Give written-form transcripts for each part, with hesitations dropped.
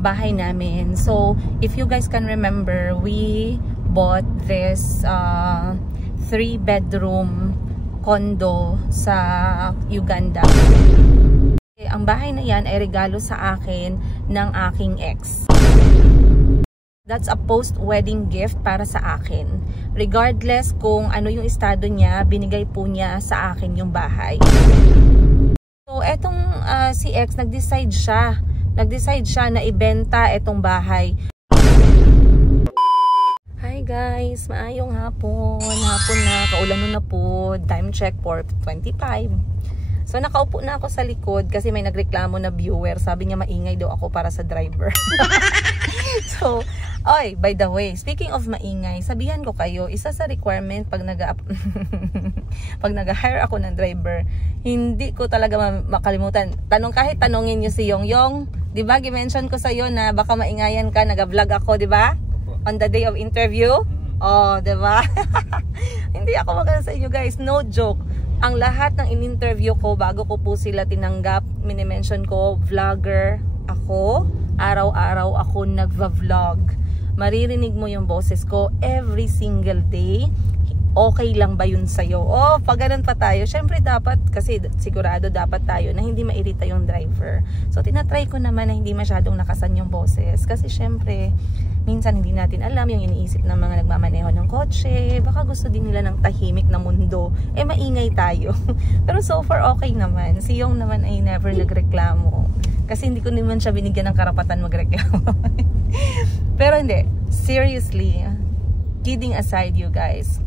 bahay namin. So, if you guys can remember, we bought this 3-bedroom condo sa Uganda. Ang bahay na yan ay regalo sa akin ng aking ex. That's a post-wedding gift para sa akin. Regardless kung ano yung estado niya, binigay po niya sa akin yung bahay. So, etong si ex, nag-decide siya na ibenta etong bahay. Hi guys, maayong hapon. Hapon na, kaulan na po. Time check for 25. So, nakaupo na ako sa likod kasi may nagreklamo na viewer. Sabi niya maingay daw ako para sa driver. So, oy, by the way, speaking of maingay, sabihan ko kayo, isa sa requirement pag nag-hire ako ng driver, hindi ko talaga makalimutan. Kahit tanongin niyo si Yongyong, 'di ba? Gi-mention ko sa iyo na baka maingayan ka, nag-vlog ako, 'di ba? On the day of interview. Oh, 'di ba? Hindi ako magana sa inyo, guys, no joke. Ang lahat ng in-interview ko bago ko po sila tinanggap, mini-mention ko, vlogger ako. Araw-araw ako nagva-vlog. Maririnig mo yung boses ko every single day. Okay lang ba yun sa'yo? Oh, pag ganun pa tayo, syempre dapat, kasi sigurado dapat tayo na hindi mairita yung driver. So, tinatry ko naman na hindi masyadong nakasan yung boses. Kasi syempre, minsan hindi natin alam yung iniisip ng mga nagmamaneho ng kotse. Baka gusto din nila ng tahimik na mundo. Eh, maingay tayo. Pero so far, okay naman. Si Yong naman ay never nagreklamo. Kasi hindi ko naman siya binigyan ng karapatan magreklamo. Pero hindi. Seriously, kidding aside you guys,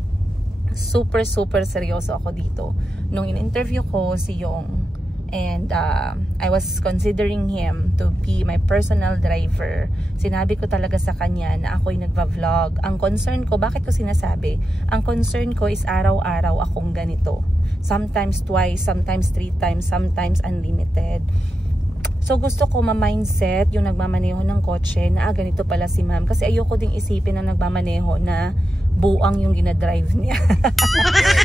super seryoso ako dito. Nung in-interview ko si Yong, and I was considering him to be my personal driver, sinabi ko talaga sa kanya na ako'y nagva-vlog. Ang concern ko, bakit ko sinasabi? Ang concern ko is araw-araw akong ganito. Sometimes twice, sometimes 3 times, sometimes unlimited. So, gusto ko ma-mindset yung nagmamaneho ng kotse na ganito pala si ma'am. Kasi ayoko ding isipin ng nagmamaneho na buang yung ginadrive niya.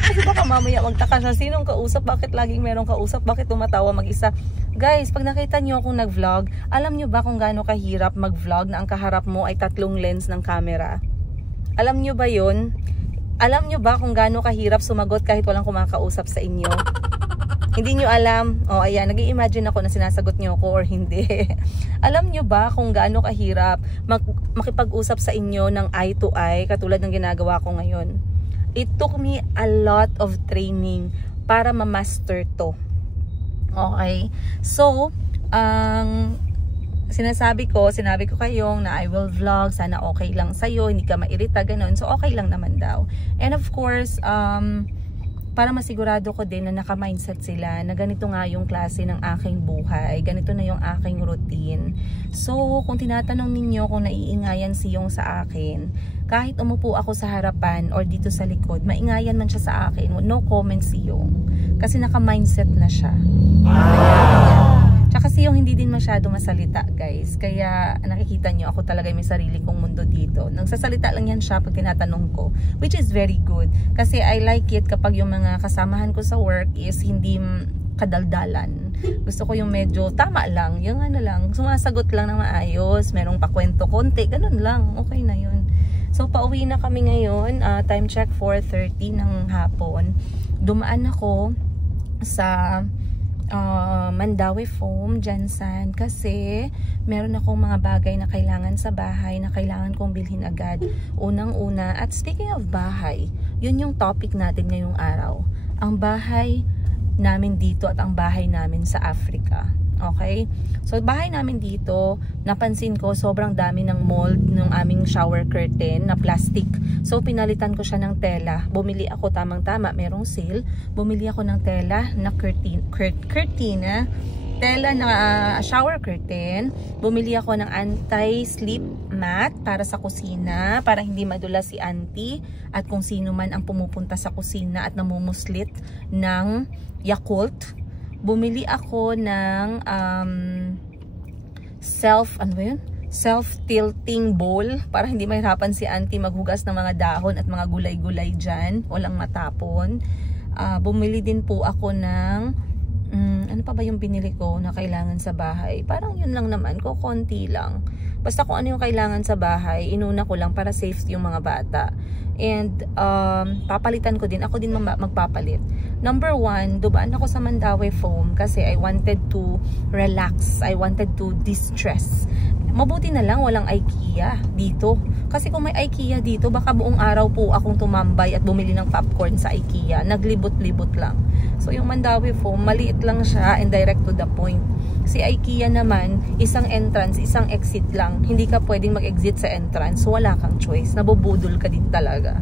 Kasi baka mamaya magtaka siya, sinong kausap? Bakit laging merong kausap? Bakit tumatawa mag-isa? Guys, pag nakita nyo akong nag-vlog, alam nyo ba kung gaano kahirap mag-vlog na ang kaharap mo ay 3 lens ng camera? Alam nyo ba yun? Alam nyo ba kung gaano kahirap sumagot kahit walang kumakausap sa inyo? Hindi nyo alam? O, ayan, nag-i-imagine ako na sinasagot nyo ako or hindi. Alam nyo ba kung gaano kahirap makipag-usap sa inyo ng eye to eye katulad ng ginagawa ko ngayon? It took me a lot of training para ma-master to. Okay? So, sinabi ko kayong na I will vlog, sana okay lang sa'yo, hindi ka mairita, ganun. So, okay lang naman daw. And of course, para masigurado ko din na naka-mindset sila na ganito nga yung klase ng aking buhay, ganito na yung aking routine. So, kung tinatanong ninyo kung naiingayan si Yong sa akin, kahit umupo ako sa harapan or dito sa likod, maingayan man siya sa akin, no comment si Yong. Kasi naka-mindset na siya. Tsaka si Yong hindi din masyado masalita, guys. Kaya nakikita nyo, ako talaga may sarili kong mundo dito. Nagsasalita lang yan siya pag tinatanong ko, which is very good. Kasi I like it kapag yung mga kasamahan ko sa work is hindi kadaldalan. Gusto ko yung medyo tama lang, yung ano lang, sumasagot lang ng maayos, merong pakwento konti, ganun lang, okay na yun. So, pauwi na kami ngayon, time check 4:30 ng hapon. Dumaan ako sa Mandawi Foam, Jansan, kasi meron akong mga bagay na kailangan sa bahay na kailangan kong bilhin agad. Unang-una, at speaking of bahay, yun yung topic natin ngayong araw. Ang bahay namin dito at ang bahay namin sa Africa. Okay? So, bahay namin dito, napansin ko sobrang dami ng mold ng aming shower curtain na plastic. So, pinalitan ko siya ng tela. Bumili ako tamang-tama, merong sale. Bumili ako ng tela na curtain, tela na shower curtain. Bumili ako ng anti-slip mat para sa kusina, para hindi madulas si auntie at kung sino man ang pumupunta sa kusina at namumuslit ng Yakult. Bumili ako ng self-tilting bowl para hindi mahirapan si auntie maghugas ng mga dahon at mga gulay-gulay dyan. Walang matapon. Bumili din po ako ng Ano pa ba yung binili ko na kailangan sa bahay? Parang yun lang naman ko, konti lang. Basta kung ano yung kailangan sa bahay, inuna ko lang para safety yung mga bata. And papalitan ko din, ako din magpapalit. Number 1, dumaan ako sa Mandawi Foam kasi I wanted to relax, I wanted to distress. Mabuti na lang walang IKEA dito. Kasi kung may IKEA dito, baka buong araw po akong tumambay at bumili ng popcorn sa IKEA. Naglibot-libot lang. So yung Mandawi Foam, maliit lang siya and direct to the point. Si IKEA naman, isang entrance, isang exit lang. Hindi ka pwedeng mag-exit sa entrance. So wala kang choice. Nabubudol ka din talaga.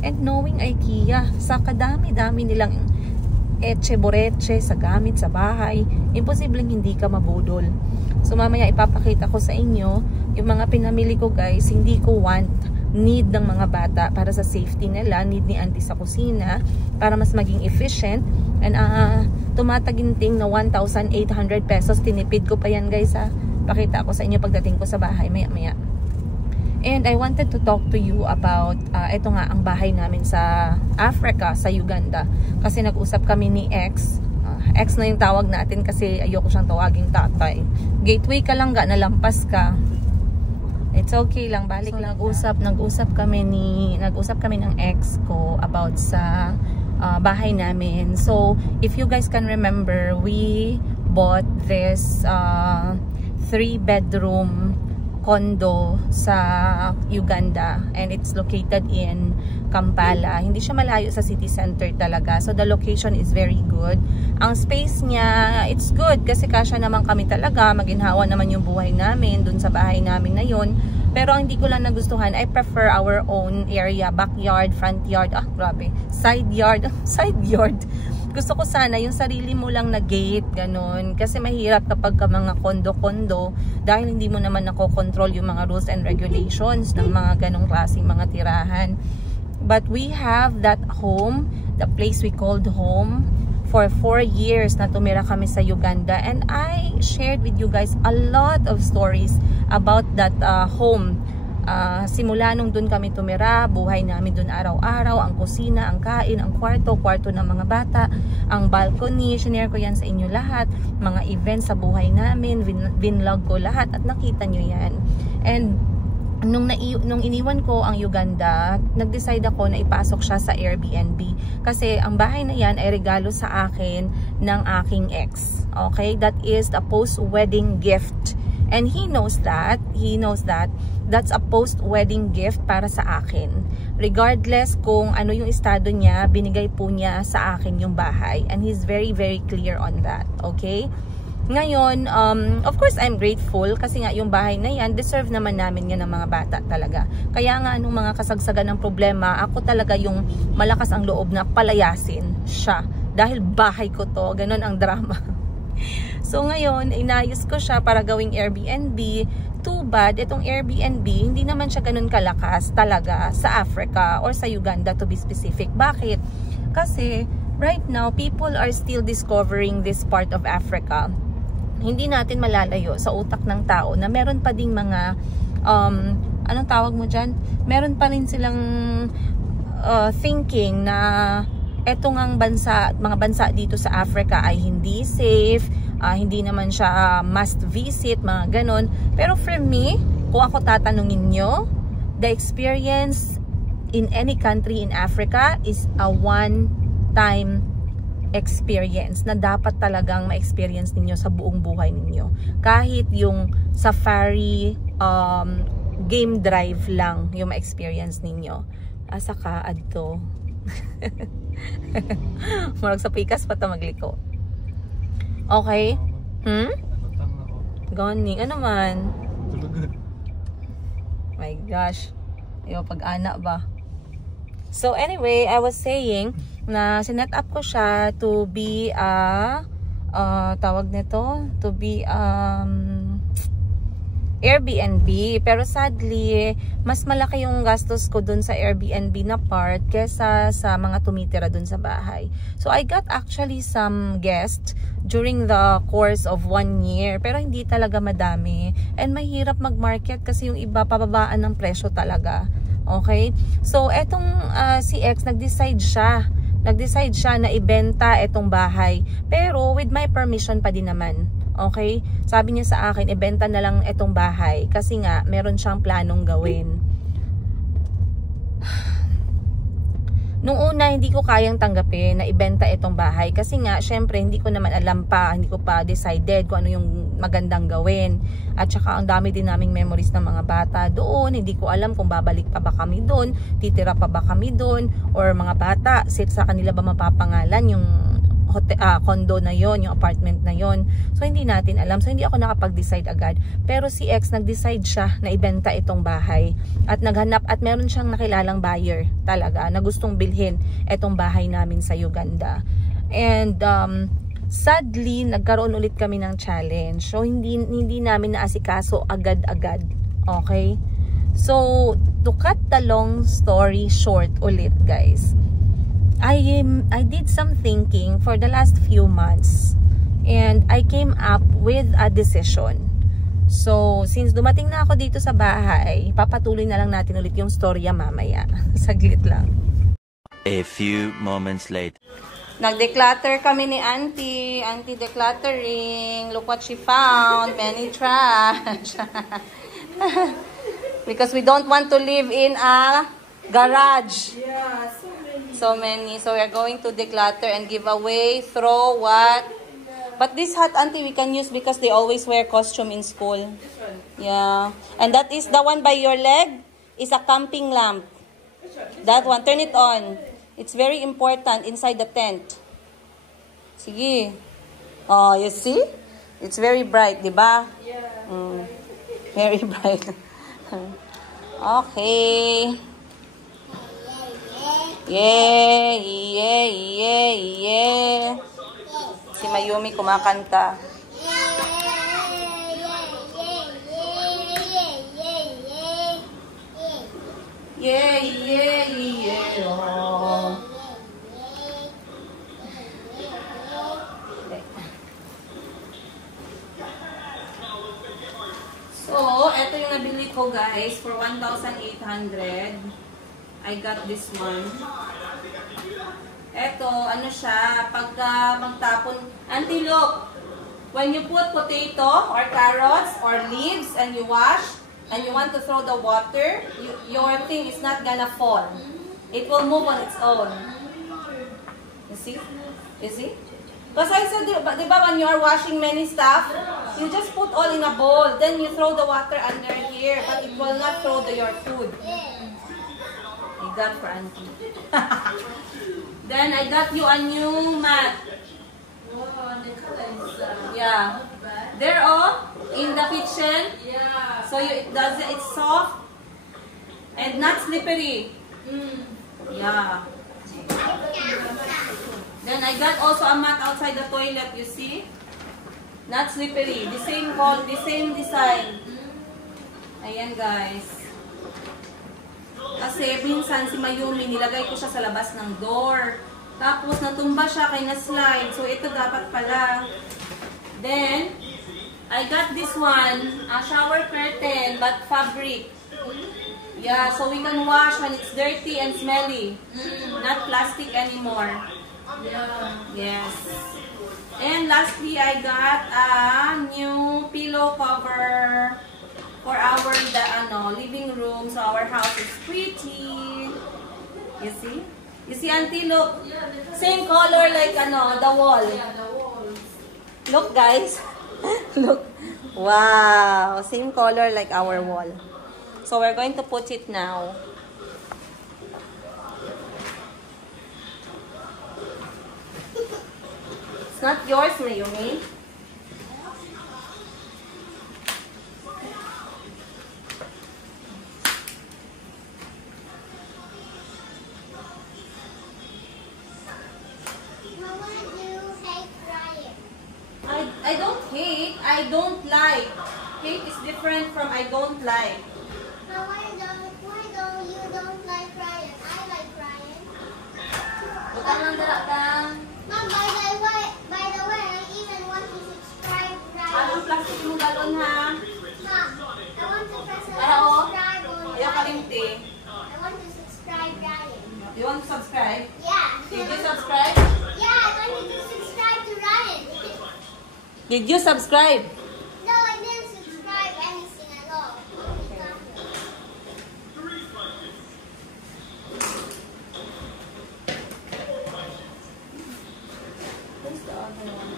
And knowing IKEA, sa kadami-dami nilang etche-boreche sa gamit sa bahay, imposibleng hindi ka mabudol. So mamaya ipapakita ko sa inyo yung mga pinamili ko guys. Hindi ko need ng mga bata para sa safety nila, need ni auntie sa kusina para mas maging efficient. And tumataginting na 1,800 pesos, tinipid ko pa yan guys ha. Pakita ko sa inyo pagdating ko sa bahay maya. And I wanted to talk to you about ito nga ang bahay namin sa Africa, sa Uganda. Kasi nag-usap kami ni X na yung tawag natin kasi ayoko siyang tawaging tatay. Gateway ka lang ga, nalampas ka. It's okay lang, balik so, lang. Nag-usap kami ng ex ko about sa bahay namin. So, if you guys can remember, we bought this 3-bedroom condo sa Uganda and it's located in Kampala. Hindi siya malayo sa city center talaga. So the location is very good. Ang space niya, it's good kasi kasya naman kami talaga. Maginhawa naman yung buhay namin dun sa bahay namin na yun. Pero ang hindi ko lang nagustuhan, I prefer our own area, backyard, front yard, grabe, side yard. Gusto ko sana yung sarili mo lang na gate, ganun. Kasi mahirap kapag ka mga kondo-kondo dahil hindi mo naman nakokontrol yung mga rules and regulations ng mga ganong klaseng mga tirahan. But we have that home, the place we called home, for 4 years na tumira kami sa Uganda. And I shared with you guys a lot of stories about that home. Simula nung dun kami tumira, buhay namin dun araw-araw, ang kusina, ang kain, ang kwarto ng mga bata, ang balcony, shinare ko yan sa inyo lahat, mga events sa buhay namin, vinlog ko lahat at nakita nyo yan. And nung iniwan ko ang Uganda, nag-decide ako na ipasok siya sa Airbnb kasi ang bahay na yan ay regalo sa akin ng aking ex. Okay, that is the post-wedding gift. And he knows that that's a post-wedding gift para sa akin. Regardless kung ano yung estado niya, binigay po niya sa akin yung bahay. And he's very, very clear on that. Okay? Ngayon, of course, I'm grateful kasi nga yung bahay na yan, deserve naman namin yan ng mga bata talaga. Kaya nga, anong mga kasagsagan ng problema, ako talaga yung malakas ang loob na palayasin siya. Dahil bahay ko to, ganun ang drama. So ngayon, inayos ko siya para gawing Airbnb. Too bad, itong Airbnb, hindi naman siya ganun kalakas talaga sa Africa or sa Uganda to be specific. Bakit? Kasi right now, people are still discovering this part of Africa. Hindi natin malalayo sa utak ng tao na meron pa ding mga, anong tawag mo dyan? Meron pa rin silang thinking na etong ang mga bansa dito sa Africa ay hindi safe, hindi naman siya must visit, mga ganon. Pero for me, kung ako tatanungin nyo, the experience in any country in Africa is a one-time experience na dapat talagang ma-experience ninyo sa buong buhay ninyo. Kahit yung safari, game drive lang yung ma-experience ninyo. Asa ka, adto. Marag sa pikas pa ta magliko. Okay? Gani, ano man? My gosh. Yung pag-ana ba? So anyway, I was saying na sinet up ko siya to be tawag nito, to be Airbnb. Pero sadly, mas malaki yung gastos ko dun sa Airbnb na part kesa sa mga tumitira dun sa bahay. So I got actually some guests during the course of 1 year. Pero hindi talaga madami. And mahirap mag-market kasi yung iba pababaan ng presyo talaga. Okay? So etong si X, nag-decide siya nag-decide siya na ibenta itong bahay. Pero with my permission pa din naman. Okay? Sabi niya sa akin, ibenta na lang itong bahay kasi nga meron siyang planong gawin. Nung una, hindi ko kayang tanggapin na ibenta itong bahay kasi nga, syempre, hindi ko naman alam pa, hindi ko pa decided kung ano yung magandang gawin. At saka, ang dami din naming memories ng mga bata doon. Hindi ko alam kung babalik pa ba kami doon, titira pa ba kami doon, or mga bata, sa kanila ba mapapangalan yung condo na yon, yung apartment na yon. So hindi natin alam. So hindi ako nakapag-decide agad. Pero si ex nag-decide siya na ibenta itong bahay at naghanap at meron siyang nakilalang buyer talaga na gustong bilhin itong bahay namin sa Uganda. And sadly nagkaroon ulit kami ng challenge. So hindi namin naasikaso agad-agad. Okay? So to cut the long story short ulit, guys. I did some thinking for the last few months and I came up with a decision. So, since dumating na ako dito sa bahay, papatuloy na lang natin ulit yung storya mamaya. Saglit lang. A few moments later. Nag-declutter kami ni Auntie. Auntie decluttering. Look what she found. Many trash. Because we don't want to live in a garage. Yeah, so many. So we are going to declutter and give away, throw what. But this hat, Auntie, we can use because they always wear costume in school. this one. Yeah. And that is the one by your leg is a camping lamp. That one, turn it on. It's very important inside the tent. Sige. Oh, you see? It's very bright, di ba? Yeah. Very bright. Okay. Yeah, yeah, yeah, yeah. Si Mayumi kumakanta. Yeah, yeah, yeah. Oh. So, ito yung nabili ko, guys, for 1,800. I got this one. Ito, ano siya, pagka magtapon, Auntie, look, when you put potato or carrots or leaves and you wash, and you want to throw the water, your thing is not gonna fall. It will move on its own. You see? You see? Because I said, diba, when you are washing many stuff, you just put all in a bowl, then you throw the water under here, but it will not throw your food. I got for Auntie. Then I got you a new mat. Oh, the color is Yeah. not bad. There, oh, in the kitchen. Yeah. So it's soft and not slippery. Yeah. Then I got also a mat outside the toilet, you see? Not slippery. The same design. Ayan, guys. Kasi minsan si Mayumi, nilagay ko siya sa labas ng door. Tapos natumba siya kay na-slide. So ito dapat pala. Then, I got this one, a shower curtain, but fabric. Yeah, so we can wash when it's dirty and smelly. Not plastic anymore. Yeah. Yes. And lastly, I got a new pillow cover for our living room. So our house is pretty. You see? You see, Auntie, look. Yeah, Same color like the wall. yeah, the walls. Look, guys. Look. Wow. Same color like our wall. So we're going to put it now. It's not yours, Mayumi. Mama, do you hate Ryan? I don't hate. I don't like. Hate is different from I don't like. Now, why don't you don't like Ryan? I like Ryan. Butang lang dala ka. Mom, by the way, I even want to subscribe Ryan. Anong plastic mo galon, ha? Mom, I want to press Para, oh. subscribe on Ayaw Ryan. kalimti. I want to subscribe Ryan. You want to subscribe? Yeah. Did you subscribe? Did you subscribe? No, I didn't subscribe anything at all. Where's the other one?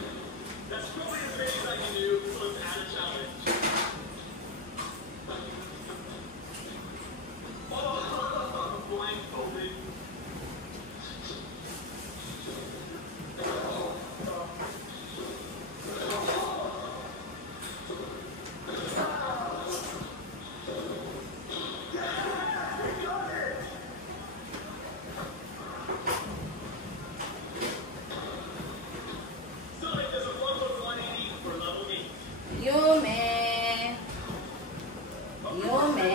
Yume. Yume.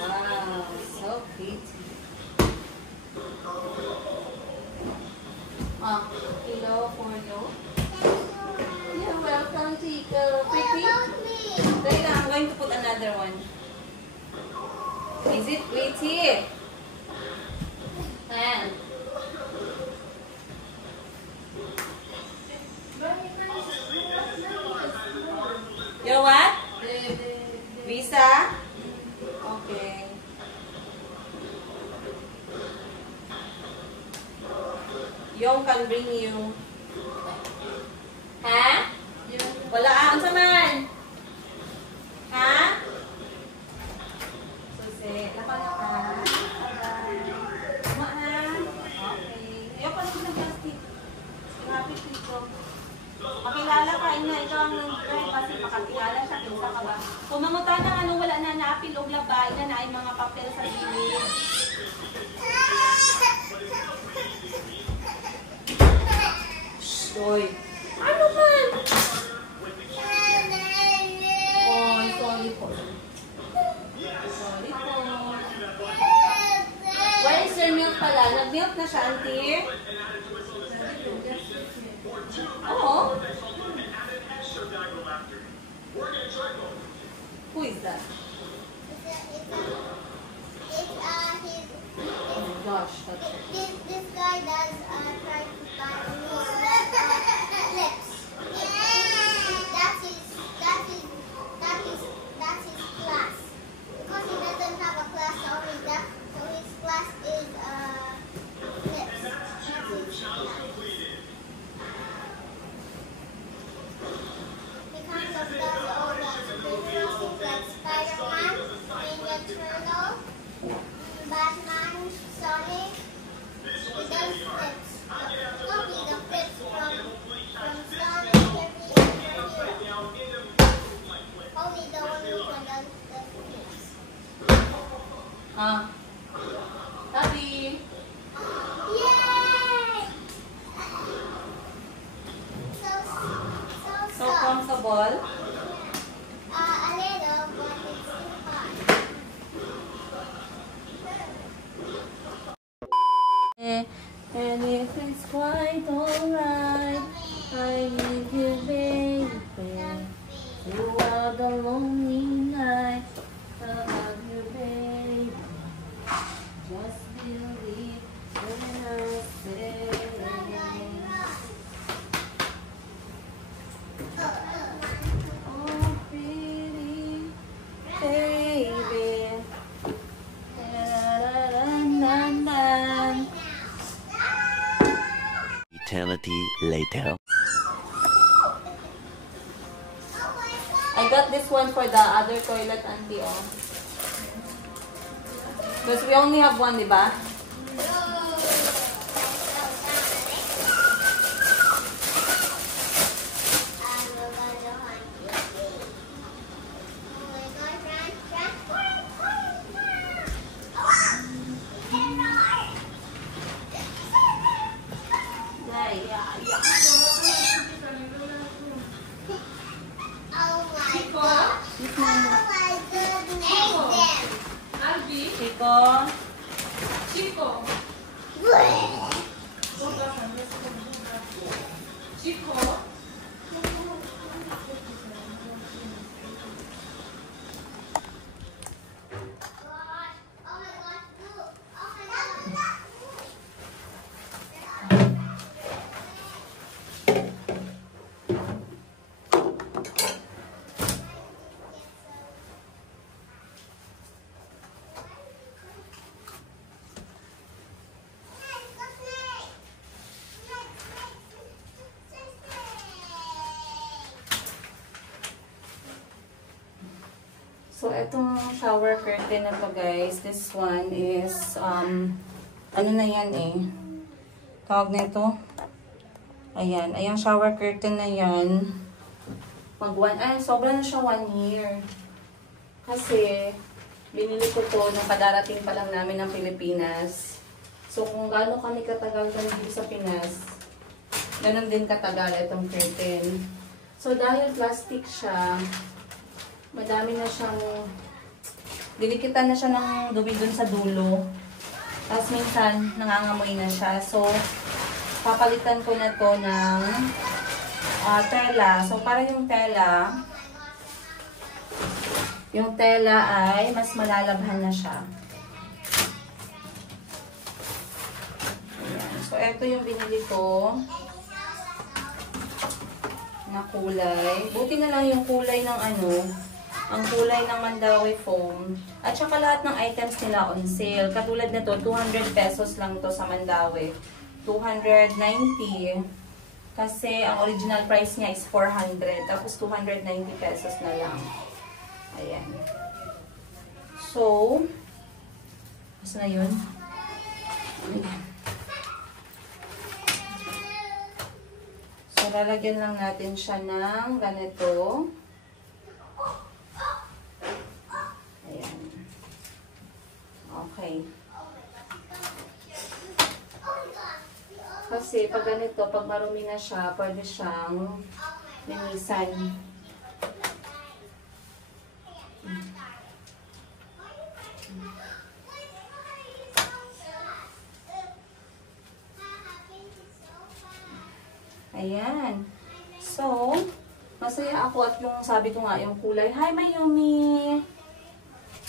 Wow, so pretty. Hello for you. You're welcome, Chico. What Pretty? about me? Wait lang, I'm going to put another one. Is it pretty? Ayan. You're what? Visa? Okay. Yung can bring you. Ha? Wala ang saman. Ha? Susi. Lapan ka. Tama ha? Okay. Ayoko na ng plastic. Rapid dito. Makilala ka, ina, ikaw ang nag-drive kasi makakilala siya, kinsa ka ba? Kung mamuta na ano, wala na naapil o labay na na ay mga papel sa gilid. Shh, boy. Ano man? Oy, sorry po. Sorry po. Where is your milk pala? Nag-milk na siya, auntie? Oo. Who is that? Oh my gosh, that's This guy does try to buy lips. That's his class. Because he doesn't have a class only that, so his class is lips. He kind of does all the superhero things like Spider-Man, Ninja Turtle, Batman, Sonic. He does flips. Copy the flips from Sonic every superhero. Only the only one does the flips. Happy. Yay! So So comfortable. a little, but it's too hard. And if it's quite alright, I need you, baby. Throughout the lonely night, I love you, baby. Just believe when I say. Oh, pretty baby. Da-da-da-da-da. Eternity later. I got this one for the other toilet, auntie, oh. Because we only have one, di ba? Chico. So, itong shower curtain na to guys, this one is, ano na yan eh, tawag na ito. Ayan, ayang shower curtain na yan. Sobra na siya 1 year. Kasi, binili ko to nung kadarating pa lang namin ng Pilipinas. So, kung gaano kami katagal dito sa Pinas, ganun din katagal itong curtain. So, dahil plastic siya, madami na siyang, dinikitan na siya ng dumi dun sa dulo. Tapos minsan, nangangamoy na siya. So, papalitan ko na to ng tela. So, para yung tela ay mas malalabhan na siya. Ayan. So, ito yung binili ko na kulay. Buti na lang yung kulay ng ang kulay ng Mandawi foam. At saka lahat ng items nila on sale. Katulad na to, 200 pesos lang to sa Mandawi. 290. Kasi ang original price niya is 400. Tapos 290 pesos na lang. Ayan. So, basta na yun. Ayan. So, lalagyan lang natin siya ng ganito. Ayan. Okay. Kasi pag ganito, pag marumi na siya, pwede siyang linisan. Ayan. So, masaya ako at yung sabi ko nga, yung kulay. Hi, Mayumi!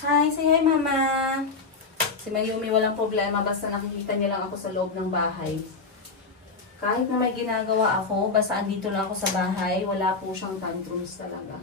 Hi, say hi, Mama! Si Mayumi walang problema, basta nakikita niya lang ako sa loob ng bahay. Kahit na may ginagawa ako, basta andito lang ako sa bahay, wala po siyang tantrums talaga.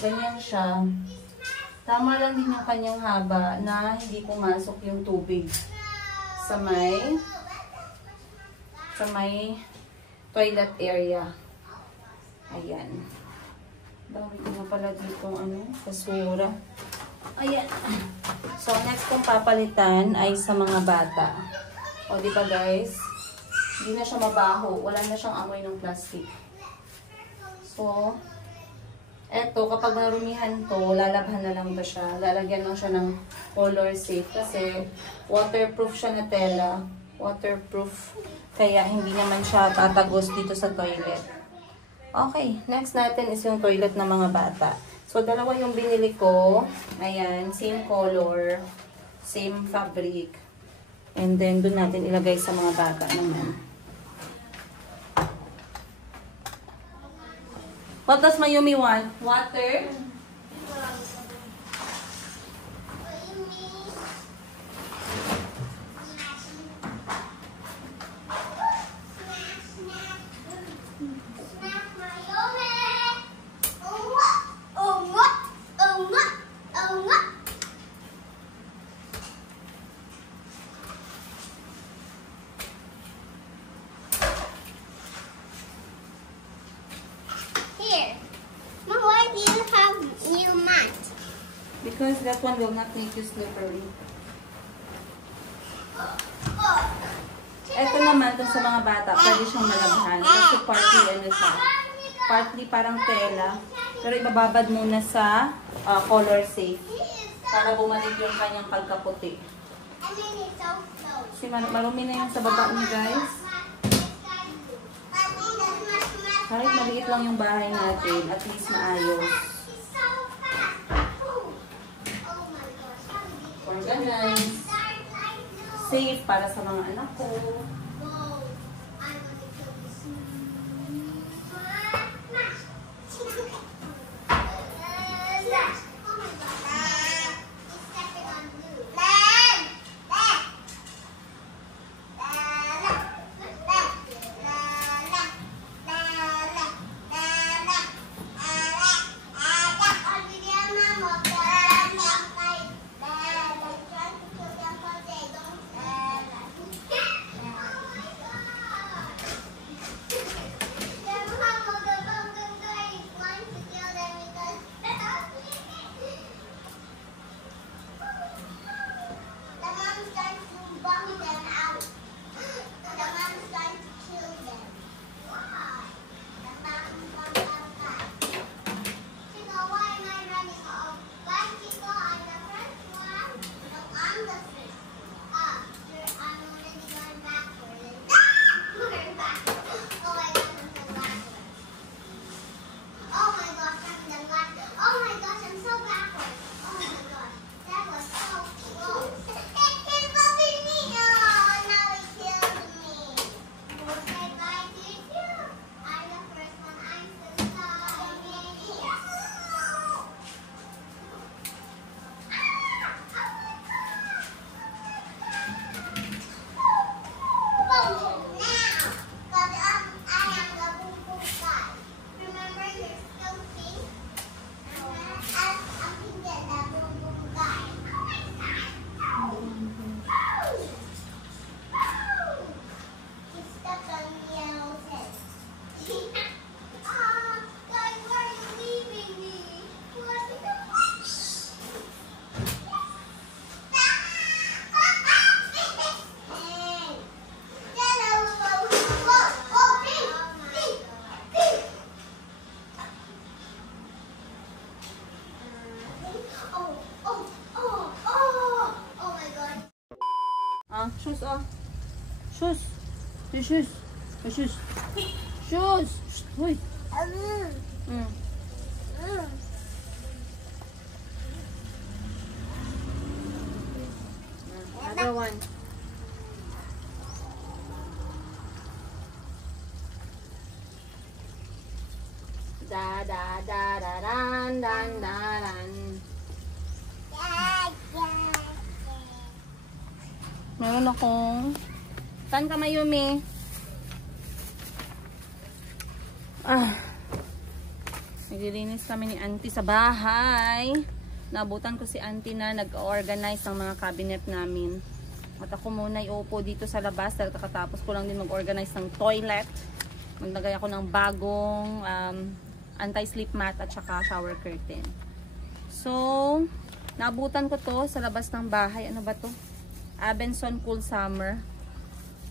Ganyan siya. Tama lang din yung kanyang haba na hindi pumasok yung tubig sa may toilet area. Ayan. Dami ko na pala dito basura. Ayan. So, next kong papalitan ay sa mga bata. O, di ba guys? Hindi na siya mabaho. Wala na siyang amoy ng plastic. So, eto, kapag narumihan to, lalabhan na lang ba siya. Lalagyan lang siya ng color safe kasi waterproof siya na tela. Waterproof. Kaya hindi naman siya tatagos dito sa toilet. Okay, next natin is yung toilet ng mga bata. So, dalawa yung binili ko. Ayan, same color, same fabric. And then, doon natin ilagay sa mga bata naman. What does Mayumi want? Water? Because that one will not make you slippery. Ito naman, ito sa mga bata, pwede siyang malabhan. Kasi partly siya. Partly parang tela. Pero ibababad muna sa color safe. Para bumalik yung kanyang pagkaputi. And then it's so close. Kasi marumi na yung sa baba niyo, guys. Kahit maliit lang yung bahay natin, at least maayos. Organized. Safe para sa mga anak ko. Shoes, oh. Shoes. Your shoes. Your shoes. Shoes. Uy. Another one. Da da da da dan dan da dan. Meron akong... Saan ka, Mayumi? Naglilinis kami ni Auntie sa bahay. Nabutan ko si Auntie na nag-organize ng mga cabinet namin. At ako muna iupo dito sa labas dahil kakatapos ko lang din mag-organize ng toilet. Maglagay ako ng bagong anti-slip mat at saka shower curtain. So, nabutan ko to sa labas ng bahay. Ano ba to? Abenson Cool Summer.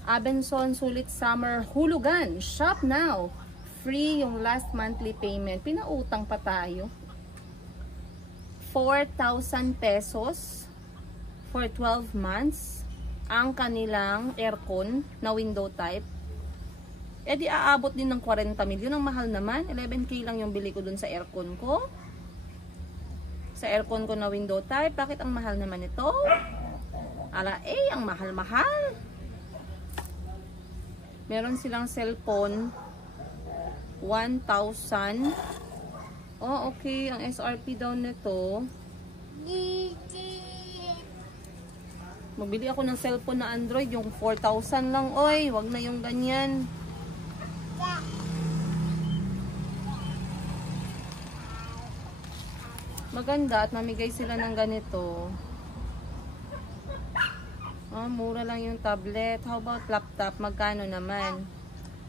Abenson Sulit Summer Hulugan. Shop now. Free yung last monthly payment. Pinautang pa tayo. 4,000 pesos for 12 months. Ang kanilang aircon na window type. Eh di aabot din ng 40 milyon. Ang mahal naman. 11K lang yung bili ko dun sa aircon ko. Sa aircon ko na window type. Bakit ang mahal naman ito? Ala, ang mahal-mahal. Meron silang cellphone 1,000. Oh, okay. Ang SRP daw nito. Magbili ako ng cellphone na Android. Yung 4,000 lang. Oy, wag na yung ganyan. Maganda at mamigay sila ng ganito. Mura lang yung tablet. How about laptop? Magkano naman?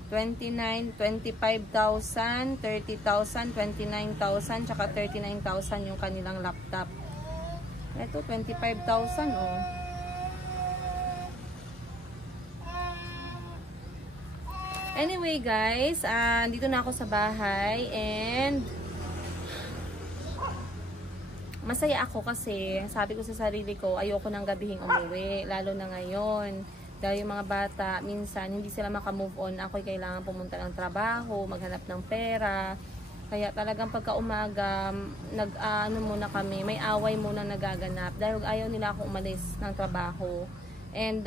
29, 25,000, 30,000, 29,000, tsaka 39,000 yung kanilang laptop. Ito, 25,000, oh. Anyway, guys, dito na ako sa bahay and masaya ako kasi sabi ko sa sarili ko, ayoko ng gabihing umuwi, lalo na ngayon. Dahil yung mga bata, minsan hindi sila makamove on. Ako'y kailangan pumunta ng trabaho, maghanap ng pera. Kaya talagang pagka umaga, muna kami, may away muna nagaganap. Dahil ayaw nila akong umalis ng trabaho. And,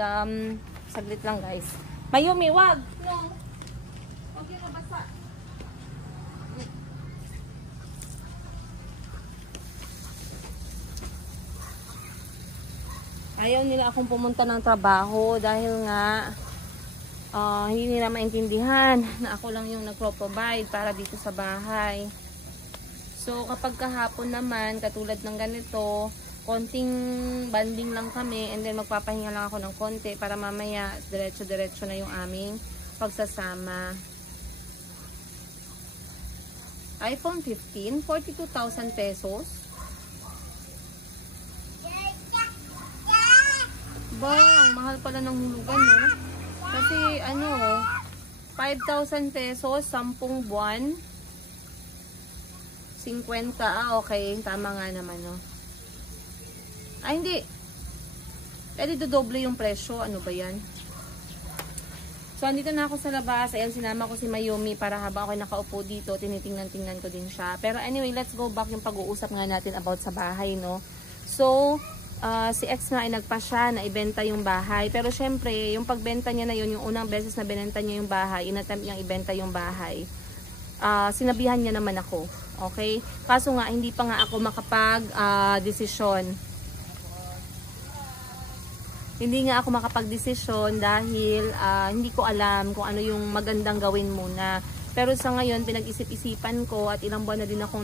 saglit lang guys. Mayumi, wag! No! Huwag yung mabasa. Ayaw nila akong pumunta ng trabaho dahil nga hindi nila maintindihan na ako lang yung nagpro-provide para dito sa bahay. So kapag kahapon naman, katulad ng ganito, konting banding lang kami and then magpapahinga lang ako ng konti para mamaya diretso-diretso na yung aming pagsasama. iPhone 15, 42,000 pesos. Bang, mahal pala ng hulugan, no? Kasi, 5,000 pesos, 10 buwan. 50, okay. Tama nga naman, no? Ay, hindi. Pwede dodoble yung presyo. Ano ba yan? So, andito na ako sa labas. Ayan, sinama ko si Mayumi para habang ako nakaupo dito, tinitingnan-tingnan ko din siya. Pero anyway, let's go back yung pag-uusap nga natin about sa bahay, no? So, si ex nga ay nagpasya na ibenta yung bahay. Pero syempre, yung pagbenta niya na yun, yung unang beses na binenta niya yung bahay, inattempt niyang ibenta yung bahay, sinabihan niya naman ako. Okay? Kaso nga, hindi pa nga ako makapag-desisyon. Hindi nga ako makapag-desisyon dahil hindi ko alam kung ano yung magandang gawin muna. Pero sa ngayon, pinag-isip-isipan ko at ilang buwan na din akong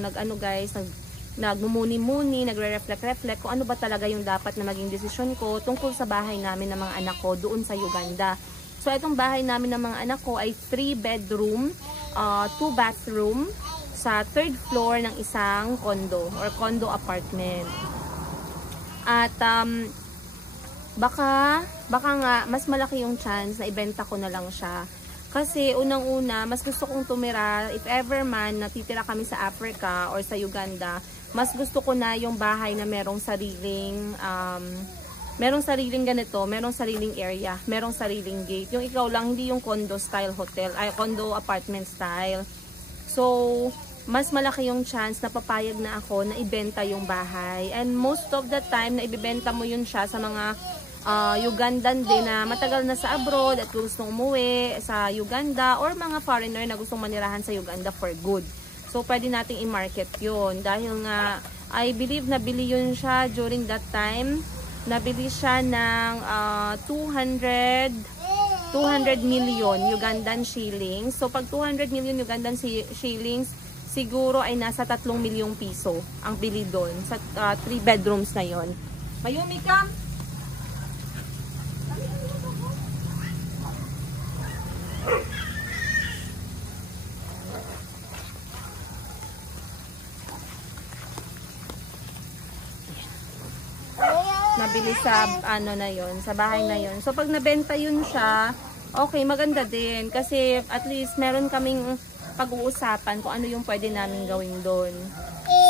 nagmumuni-muni, nagre-reflect kung ano ba talaga yung dapat na maging desisyon ko tungkol sa bahay namin ng mga anak ko doon sa Uganda. So, itong bahay namin ng mga anak ko ay 3 bedroom, 2 bathroom sa 3rd floor ng isang condo or condo apartment. At baka nga mas malaki yung chance na ibenta ko na lang siya. Kasi unang-una, mas gusto kong tumira, if ever man natitira kami sa Africa or sa Uganda, mas gusto ko na yung bahay na merong sariling ganito, merong sariling area, merong sariling gate. Yung ikaw lang, hindi yung condo style hotel, ay condo apartment style. So, mas malaki yung chance na papayag na ako na ibenta yung bahay. And most of the time na ibebenta mo yun siya sa mga Ugandan din na matagal na sa abroad at gustong umuwi sa Uganda or mga foreigner na gustong manirahan sa Uganda for good. So, pwede nating i-market yun. Dahil nga, I believe nabili yun siya during that time. Nabili siya ng 200 million Ugandan shillings. So, pag 200 million Ugandan shillings, siguro ay nasa 3 milyong piso ang bili doon sa 3 bedrooms na yon. Mayumi ka! Nabili sa na yon, sa bahay na yon. So pag nabenta yun siya, okay, maganda din kasi at least meron kaming pag-uusapan kung ano yung pwede namin gawin doon.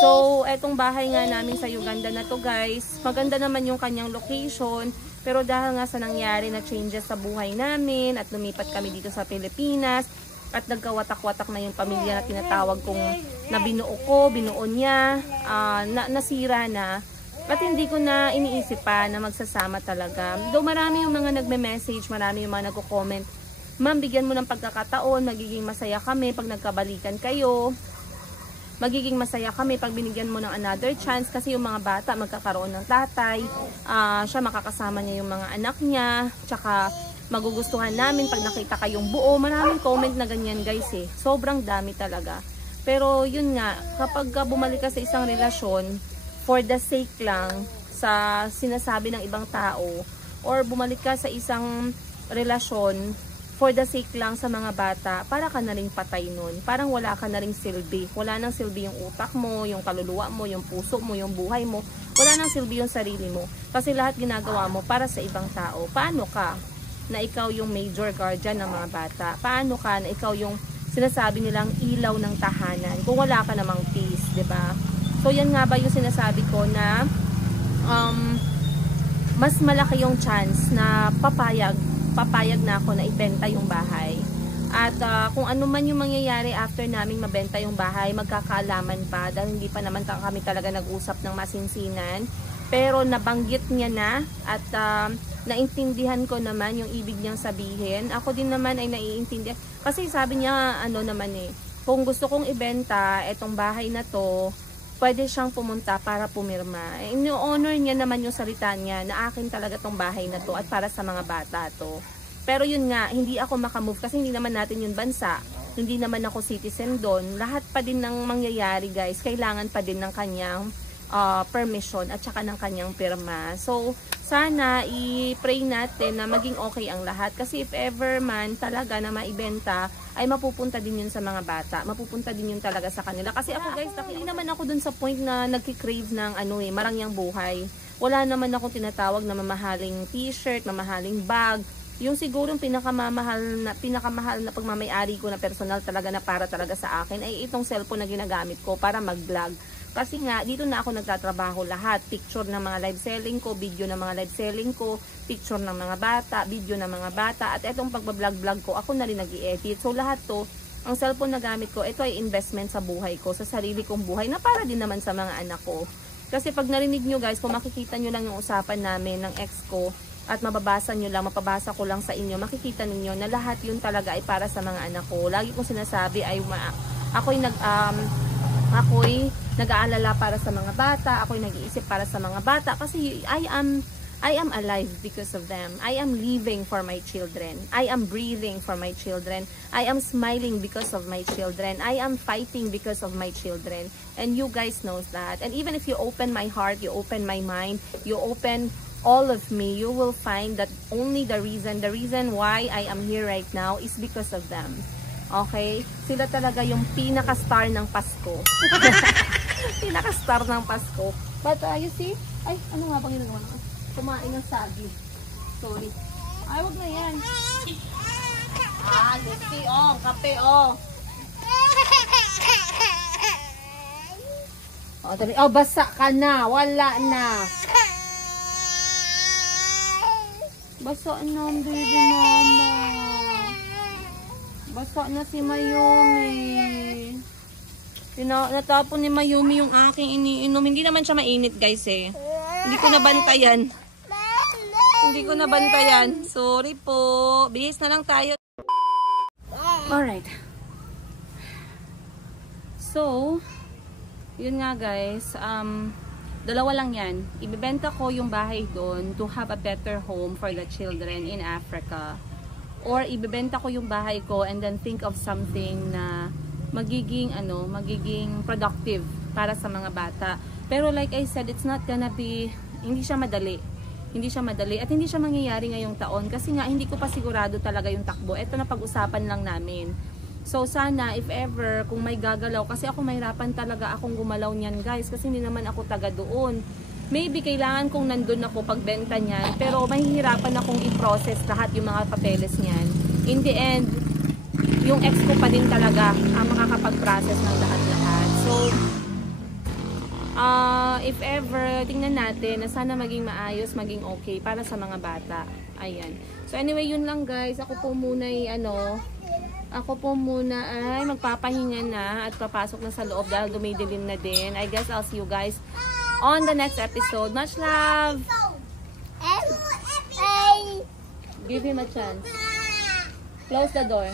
So etong bahay nga namin sa Uganda na to guys, maganda naman yung kanyang location, pero dahil nga sa nangyari na changes sa buhay namin at lumipat kami dito sa Pilipinas at nagkawatak-watak na yung pamilya na tinatawag kong na binuo niya, nasira na. At hindi ko na iniisip pa na magsasama talaga. Though marami yung mga nagme-message, marami yung mga nagko-comment, ma'am, bigyan mo ng pagkakataon, magiging masaya kami pag nagkabalikan kayo. Magiging masaya kami pag binigyan mo ng another chance kasi yung mga bata magkakaroon ng tatay. Siya makakasama niya yung mga anak niya. Tsaka magugustuhan namin pag nakita kayong buo. Maraming comment na ganyan guys eh. Sobrang dami talaga. Pero yun nga, kapag bumalik ka sa isang relasyon, for the sake lang sa sinasabi ng ibang tao or bumalik ka sa isang relasyon for the sake lang sa mga bata, para ka na rin patay nun. Parang wala ka na rin silbi. Wala nang silbi yung utak mo, yung kaluluwa mo, yung puso mo, yung buhay mo. Wala nang silbi yung sarili mo. Kasi lahat ginagawa mo para sa ibang tao. Paano ka na ikaw yung major guardian ng mga bata? Paano ka na ikaw yung sinasabi nilang ilaw ng tahanan kung wala ka namang peace, 'di ba? So yan nga ba yung sinasabi ko na mas malaki yung chance na papayag na ako na ibenta yung bahay. At kung ano man yung mangyayari after naming mabenta yung bahay, magkakaalaman pa dahil hindi pa naman kami talaga nag-usap ng masinsinan. Pero nabanggit niya na at naintindihan ko naman yung ibig niyang sabihin. Ako din naman ay naiintindihan. Kasi sabi niya ano naman kung gusto kong ibenta itong bahay na to, pwede siyang pumunta para pumirma. Ino-honor niya naman yung salita niya na akin talaga tong bahay na to at para sa mga bata to. Pero yun nga, hindi ako makamove kasi hindi naman natin yung bansa. Hindi naman ako citizen doon. Lahat pa din ng mangyayari guys, kailangan pa din ng kanyang permission at saka ng kanyang pirma. So, sana i-pray natin na maging okay ang lahat. Kasi if ever man talaga na maibenta, ay mapupunta din yun sa mga bata. Mapupunta din yun talaga sa kanila. Kasi ako guys, hindi naman ako dun sa point na nagki-crave ng marangyang buhay. Wala naman akong tinatawag na mamahaling t-shirt, mamahaling bag. Yung siguro pinakamahal na pagmamayari ko na personal talaga na para talaga sa akin ay itong cellphone na ginagamit ko para mag-vlog. Kasi nga, dito na ako nagtatrabaho lahat. Picture ng mga live selling ko, video ng mga live selling ko, picture ng mga bata, video ng mga bata, at itong pagbablog-vlog ko, ako na rin nag-i-edit. So lahat to, ang cellphone na gamit ko, ito ay investment sa buhay ko, sa sarili kong buhay, na para din naman sa mga anak ko. Kasi pag narinig nyo guys, kung makikita nyo lang yung usapan namin ng ex ko, at mapabasa ko lang sa inyo, makikita ninyo na lahat yun talaga ay para sa mga anak ko. Lagi kong sinasabi ay ako'y nag-aalala para sa mga bata, ako'y nag-iisip para sa mga bata kasi I am alive because of them. I am living for my children. I am breathing for my children. I am smiling because of my children. I am fighting because of my children. And you guys knows that. And even if you open my heart, you open my mind, you open all of me, you will find that only the reason why I am here right now is because of them. Okay? Sila talaga yung pinaka-star ng Pasko. Pinaka-star ng Pasko. But you see, ay, ano nga bang ginagawa naman? Kumain ng sagi. Sorry. Ay, wag na yan. Lucy, kape, dali. Basa ka na. Wala na. Basa na ang baby mama. Basa na si Mayumi. Natapon ni Mayumi yung aking iniinom. Hindi naman siya mainit guys Hindi ko nabantayan. Hindi ko nabantayan. Sorry po. Bihis na lang tayo. Alright. So, yun nga guys. Dalawa lang yan. Ibibenta ko yung bahay doon to have a better home for the children in Africa. Or ibibenta ko yung bahay ko and then think of something na magiging productive para sa mga bata. Pero like I said, it's not gonna be, hindi siya madali at hindi siya mangyayari ngayong taon kasi nga hindi ko pa sigurado talaga yung takbo. Ito na pag-usapan lang namin. So sana if ever kung may gagalaw, kasi ako mahirapan talaga akong gumalaw niyan guys kasi hindi naman ako taga doon. Maybe kailangan kong nandun ako pagbenta niyan, pero mahihirapan akong i-process lahat yung mga papeles niyan. In the end, yung ex ko pa din talaga ang makakapag-process ng lahat-lahat. So, if ever, tingnan natin na sana maging maayos, maging okay para sa mga bata. Ayan. So anyway, yun lang guys. Ako po muna ay magpapahinga na at papasok na sa loob dahil dumidilim na din. I guess I'll see you guys on the next episode. Much love! Give him a chance. Close the door.